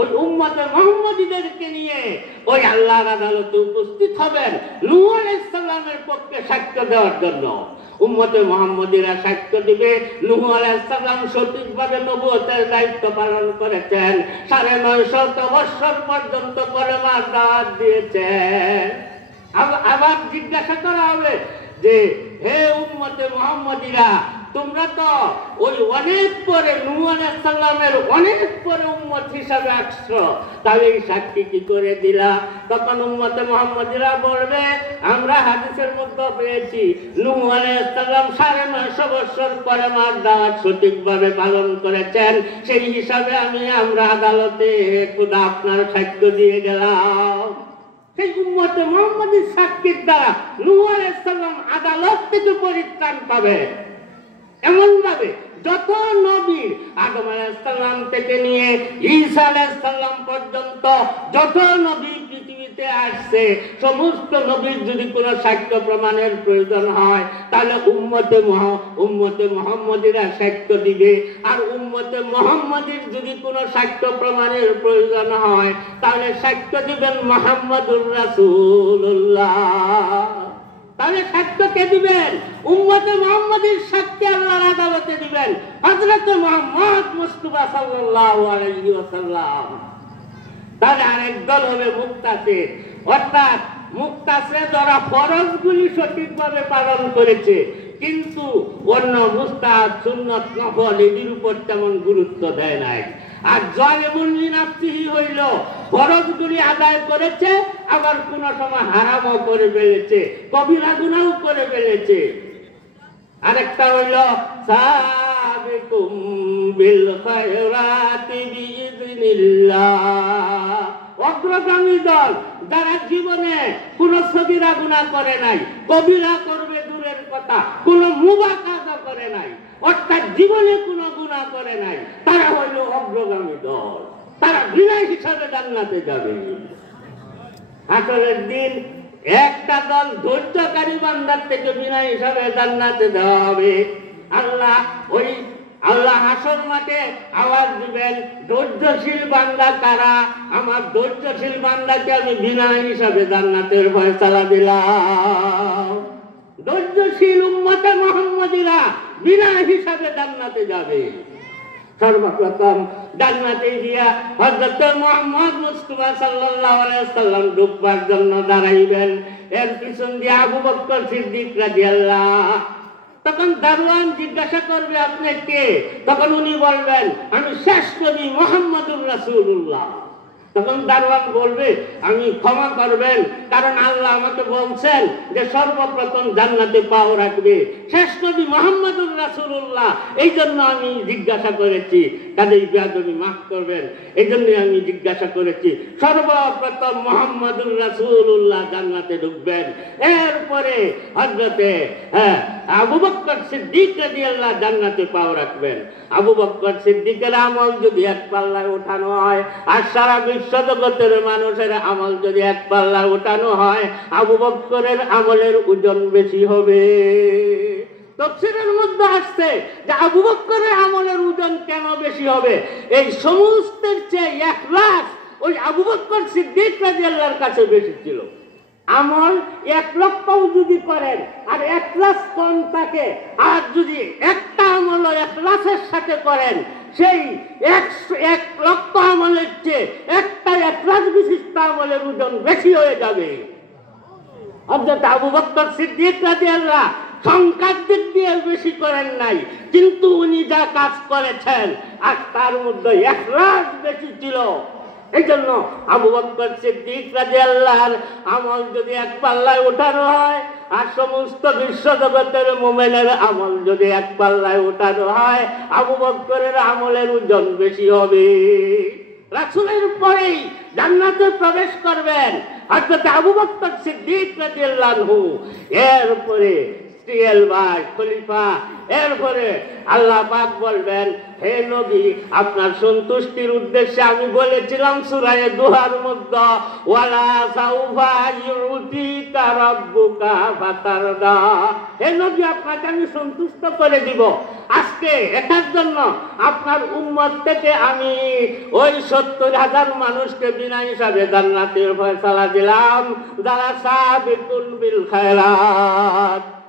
ওই উম্মতে মুহাম্মদীদেরকে নিয়ে ওই আল্লাহর আদালতে উপস্থিত হবেন নূহ আলাইহিস সালামের পক্ষে সাক্ষ্য দেওয়ার জন্য। উম্মতে মুহাম্মদীরা সাক্ষ্য দিবে নূহ আলাইহিস সালাম সঠিকভাবে নবুয়তের দায়িত্ব পালন করেছেন, ৯৫০ বছর পর্যন্ত কলেমার দাওয়াত দিয়েছেন। আবার জিজ্ঞাসা করা হবে যে হে উম্মতে মুহাম্মদীরা, তোমরা তো ওই অনেক পরে নূহ আলাইহিস সালামের অনেক পরে উম্মত হিসাবে আসছো, তাহলে এই সাক্ষী কি করে দিলা? তখন উম্মতে মুহাম্মদীরা বলবে আমরা হাদিসের মধ্যে পেয়েছি নূহ আলাইহিস সালাম ৯৫০ বছর পরে মার দাওয়াত সঠিকভাবে পালন করেছেন, সেই হিসাবে আমরা আদালতে খোদা আপনার সাক্ষ্য দিয়ে গেলাম। সেই উম্মতে মুহাম্মদীর সাক্ষীর দ্বারা নূহ আলাইহিস সালাম আদালত থেকে পরিত্রাণ পাবে। এমন ভাবে যত নবী আদম আলাইহিস সালাম থেকে নিয়ে ঈসা আলাইহিস সালাম পর্যন্ত যত নবী পৃথিবীতে আসছে, সমস্ত নবীর যদি কোনো সাক্ষ্য প্রমাণের প্রয়োজন হয় তাহলে উম্মতে মুহাম্মদীরা সাক্ষ্য দিবে। আর উম্মতে মুহাম্মদীর যদি কোনো সাক্ষ্য প্রমাণের প্রয়োজন হয় তাহলে সাক্ষ্য দিবেন মুহাম্মদুর রাসূলুল্লাহ। তাহলে সাক্ষ্য কে দিবেন? উম্মতে মুহাম্মদীর সাক্ষ্য আল্লাহর আদালতে দিবেন হযরত মুহাম্মদ মুস্তাফা সাল্লাল্লাহু আলাইহি ওয়াসাল্লাম। তাহলে আরেক দল হবে মুক্তাসির, অর্থাৎ মুক্তাসির যারা ফরজগুলি সঠিকভাবে পালন করেছে কিন্তু অন্য মুস্তাহাব সুন্নাত নফল এদের উপর তেমন গুরুত্ব দেয় নাই। আর জালিমুন লিনাফসিহি হইল ফরজগুলি আদায় করেছে, আবার কোন সময় হারামও করে ফেলেছে, কবিরা গুনাহও করে ফেলেছে। আরেকটা হইল সাবিকুম বিল খায়রাতি বিইذনিল্লাহ, অগ্রগামী দল যারা জীবনে কোন সগীরা গুনাহ করে নাই, কবিরা করবে দূরের কথা, কোন মুবাহ কাজও করে নাই, অর্থাৎ জীবনে কোনো গুনাহ করে নাই, তারা হইল অগ্রগামী দল। তারা বিনা হিসাবে জান্নাতে যাবে। আসলের দিন একটা দল ধৈর্যকারী বান্দার থেকে বিনা হিসাবে জান্নাতে দেওয়া হবে। আল্লাহ হাসর মাঠে আওয়াজ দিবেন, ধৈর্যশীল বান্দা কারা? আমার ধৈর্যশীল বান্দাকে আমি বিনা হিসাবে জান্নাতের ফয়সালা দিলাম। ধৈর্যশীল উম্মতে মুহাম্মদীরা বিনা হিসাবে জান্নাতে যাবে। সর্বপ্রথম জান্নাতে গিয়া হযরত মুহাম্মদ মুস্তাফা সাল্লাল্লাহু আলাইহি ওয়াসাল্লাম ঢুকবার জন্য দাঁড়াইবেন। এর পিছন দিয়ে আবু বকর সিদ্দিক রাদিয়াল্লাহু। তখন দারওয়ান জিজ্ঞাসা করবে আপনি কে? তখন উনি বলবেন আমি শেষ নবী মুহাম্মদুর রাসূলুল্লাহ। তখন দারওয়ান বলবে আমি ক্ষমা করবেন, কারণ আল্লাহ আমাকে বলছেন যে সর্বপ্রথম জান্নাতে পাও রাখবে শেষ নবী মুহাম্মদুর রাসূলুল্লাহ, এই জন্য আমি জিজ্ঞাসা করেছি। কাজেই বেয়াদবি মাফ করবেন, এই জন্য আমি জিজ্ঞাসা করেছি। সর্বপ্রথম মুহাম্মদুর রাসূলুল্লাহ জান্নাতে ঢুকবেন। এরপরে হযরতে আবু বকর সিদ্দিক রাদিয়াল্লাহু জান্নাতে পাও রাখবেন। আবু বকর সিদ্দিকের আমল যদি এক পাল্লায় ওঠানো হয় আর সারা বিশ্বজগতের মানুষের আমল যদি এক পাল্লায় ওঠানো হয়, আবু বকরের আমলের ওজন বেশি হবে। তাফসীরের মধ্যে আসছে যে আবু বকরের আমলের ওজন কেন বেশি হবে? এই সমস্তের চেয়ে ইখলাস ওই আবু বকর সিদ্দিক রাদিয়াল্লাহর কাছে বেশি ছিল। আমল ১ লক্ষও যদি করেন আর ইখলাস কম থাকে, আর যদি একটা আমল ইখলাসের সাথে করেন, সেই ১ লক্ষ আমলের চেয়ে একটা ইখলাস বিশিষ্ট আমলের ওজন বেশি হয়ে যাবে। হযরত আবু বকর সিদ্দিক রাদিয়াল্লাহু সংখ্যার দিক দিয়ে বেশি করেন নাই, কিন্তু উনি যা কাজ করেছেন আর তার মধ্যে ইখলাস বেশি ছিল। এই জন্য আবু বকর সিদ্দিক রাদিয়াল্লাহু আমল যদি এক পাল্লায় ওঠানো হয় আর সমস্ত বিশ্বজগতের মুমিনের আমল যদি এক পাল্লায় ওঠানো হয়, আবু বকরের আমলের ওজন বেশি হবে। রাসূলের পরেই জান্নাতে প্রবেশ করবেন হযরত আবু বকর সিদ্দিক রাদিয়াল্লাহু। এরপরে সিরিয়াল ভাই খলিফা। এরপরে আল্লাহ পাক বলবেন, হে নবী, আপনার সন্তুষ্টির উদ্দেশ্যে আমি বলেছিলাম সূরা দুহার মধ্যে, ওয়ালা সাউফা ইউতিকা রাব্বুকা ফাতারদা। হে নবী, আপনাকে আমি সন্তুষ্ট করে দিব। আজকে এটার জন্য আপনার উম্মত থেকে আমি ওই 70,000 মানুষকে বিনা হিসাবে জান্নাতের ফয়সালা দিলাম, যারা সাবিকুন বিল খায়রাত।